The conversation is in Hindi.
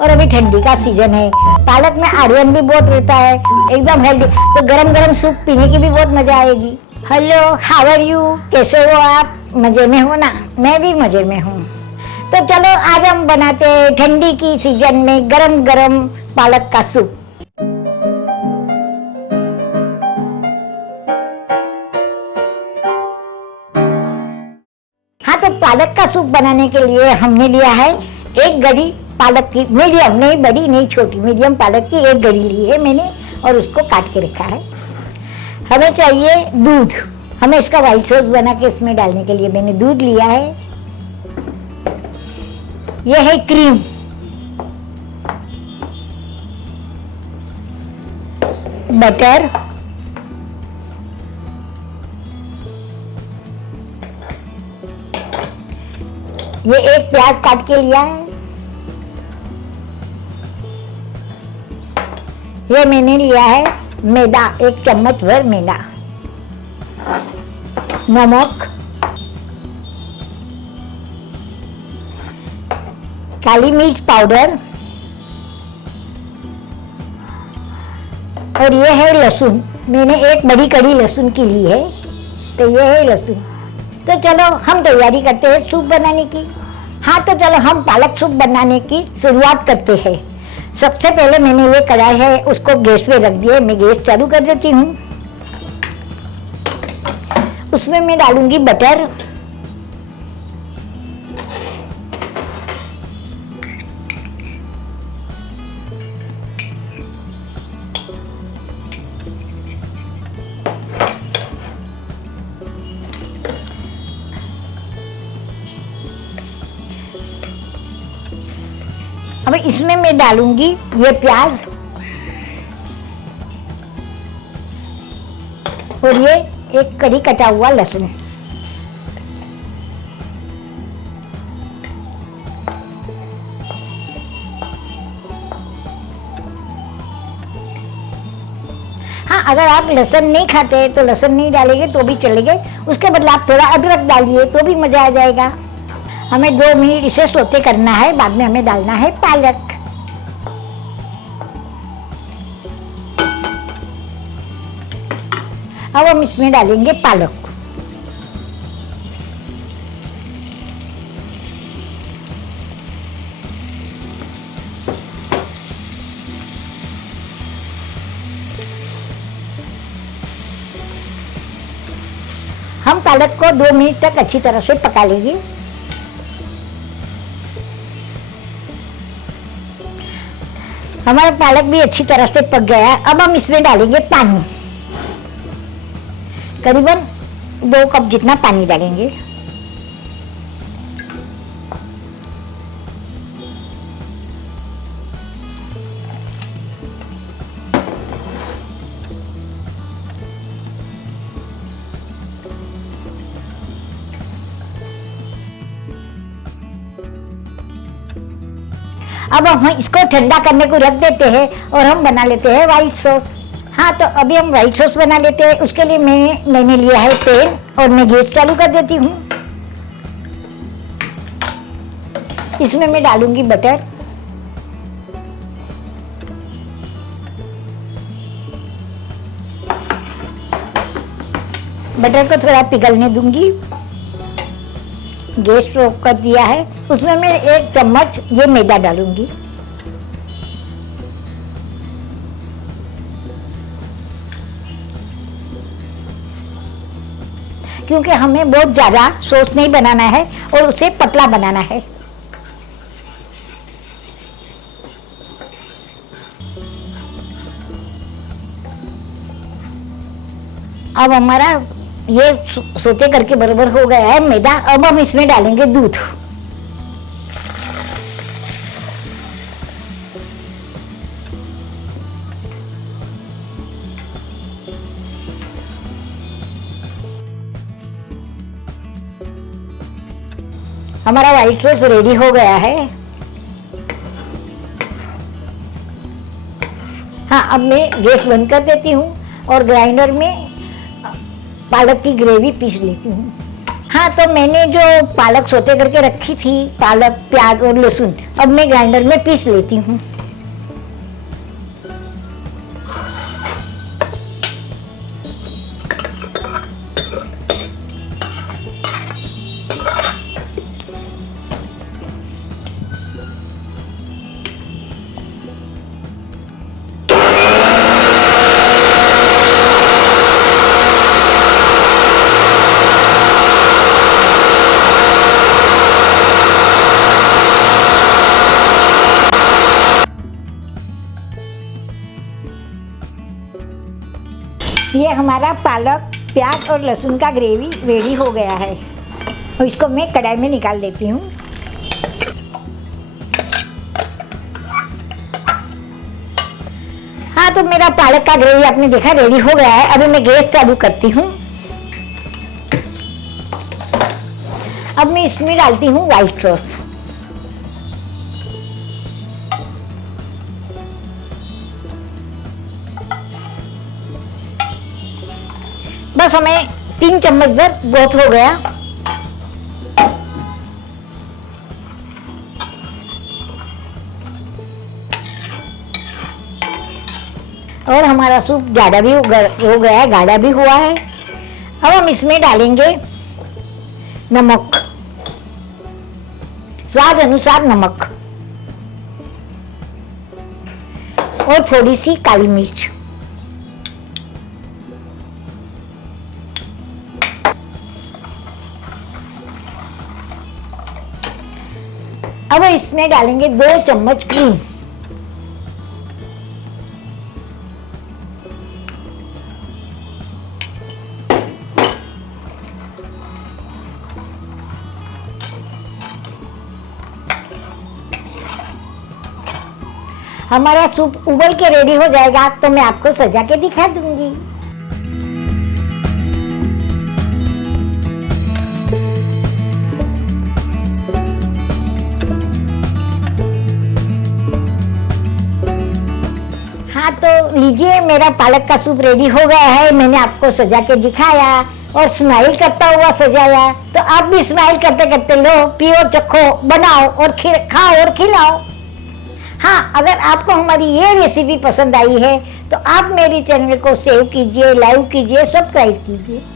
और अभी ठंडी का सीजन है, पालक में आयरन भी बहुत रहता है, एकदम हेल्दी, तो गरम गरम सूप पीने की भी बहुत मजा आएगी। Hello, how are you? कैसे हो आप? मजे में हो ना? मैं भी मजे में हूँ। तो चलो आज हम बनाते हैं ठंडी की सीजन में गरम गरम पालक का सूप। हाँ, तो पालक का सूप बनाने के लिए हमने लिया है एक गड्डी पालक की, मीडियम नहीं, बड़ी नहीं, छोटी, मीडियम पालक की एक गड्डी ली है मैंने और उसको काट के रखा है। हमें चाहिए दूध, हमें इसका व्हाइट सॉस बना के इसमें डालने के लिए मैंने दूध लिया है। यह है क्रीम, बटर, ये एक प्याज काट के लिया है, ये मैंने लिया है मैदा, एक चम्मच भर मैदा, नमक, काली मिर्च पाउडर, और ये है लहसुन, मैंने एक बड़ी कड़ी लहसुन की ली है, तो ये है लहसुन। तो चलो हम तैयारी करते हैं सूप बनाने की। हाँ, तो चलो हम पालक सूप बनाने की शुरुआत करते हैं। सबसे पहले मैंने ये कढ़ाई है उसको गैस पे रख दिया, मैं गैस चालू कर देती हूँ। उसमें मैं डालूंगी बटर, अब इसमें मैं डालूंगी ये प्याज और ये एक कड़ी कटा हुआ लहसुन। हाँ, अगर आप लहसुन नहीं खाते तो लहसुन नहीं डालेंगे तो भी चलेंगे, उसके बदले आप थोड़ा अदरक डालिए तो भी मजा आ जाएगा। हमें 2 मिनट इसे सोते करना है, बाद में हमें डालना है पालक। अब हम इसमें डालेंगे पालक। हम पालक को 2 मिनट तक अच्छी तरह से पका लेंगे। हमारा पालक भी अच्छी तरह से पक गया है। अब हम इसमें डालेंगे पानी, करीबन 2 कप जितना पानी डालेंगे। अब हम इसको ठंडा करने को रख देते हैं और हम बना लेते हैं व्हाइट सॉस। हाँ, तो अभी हम व्हाइट सॉस बना लेते हैं। उसके लिए मैंने लिया है तेल और मैं गैस चालू कर देती हूँ। इसमें मैं डालूंगी बटर, बटर को थोड़ा पिघलने दूंगी। गैस ऑफ कर दिया है। उसमें मैं 1 चम्मच ये मैदा डालूंगी। क्योंकि हमें बहुत ज़्यादा सॉस नहीं बनाना है और उसे पतला बनाना है। अब हमारा ये सोते करके बराबर हो गया है मैदा। अब हम इसमें डालेंगे दूध। हमारा व्हाइट सॉस रेडी हो गया है। हाँ, अब मैं गैस बंद कर देती हूँ और ग्राइंडर में पालक की ग्रेवी पीस लेती हूँ। हाँ, तो मैंने जो पालक सोते करके रखी थी, पालक, प्याज और लहसुन, अब मैं ग्राइंडर में पीस लेती हूँ। ये हमारा पालक, प्याज और लहसुन का ग्रेवी रेडी हो गया है और इसको मैं कढ़ाई में निकाल देती हूँ। हाँ, तो मेरा पालक का ग्रेवी आपने देखा रेडी हो गया है। अभी मैं गैस चालू करती हूँ। अब मैं इसमें डालती हूँ व्हाइट सॉस। बस हमें 3 चम्मच भर बहुत हो गया। और हमारा सूप ज़्यादा भी हो गया है, गाढ़ा भी हुआ है। अब हम इसमें डालेंगे नमक, स्वाद अनुसार नमक, और थोड़ी सी काली मिर्च। अब इसमें डालेंगे 2 चम्मच क्रीम। हमारा सूप उबल के रेडी हो जाएगा तो मैं आपको सजा के दिखा दूंगी। हाँ, तो लीजिए, मेरा पालक का सूप रेडी हो गया है। मैंने आपको सजा के दिखाया और स्माइल करता हुआ सजाया। तो आप भी स्माइल करते करते लो, पियो, चखो, बनाओ और खाओ और खिलाओ। हाँ, अगर आपको हमारी ये रेसिपी पसंद आई है तो आप मेरे चैनल को सेव कीजिए, लाइक कीजिए, सब्सक्राइब कीजिए।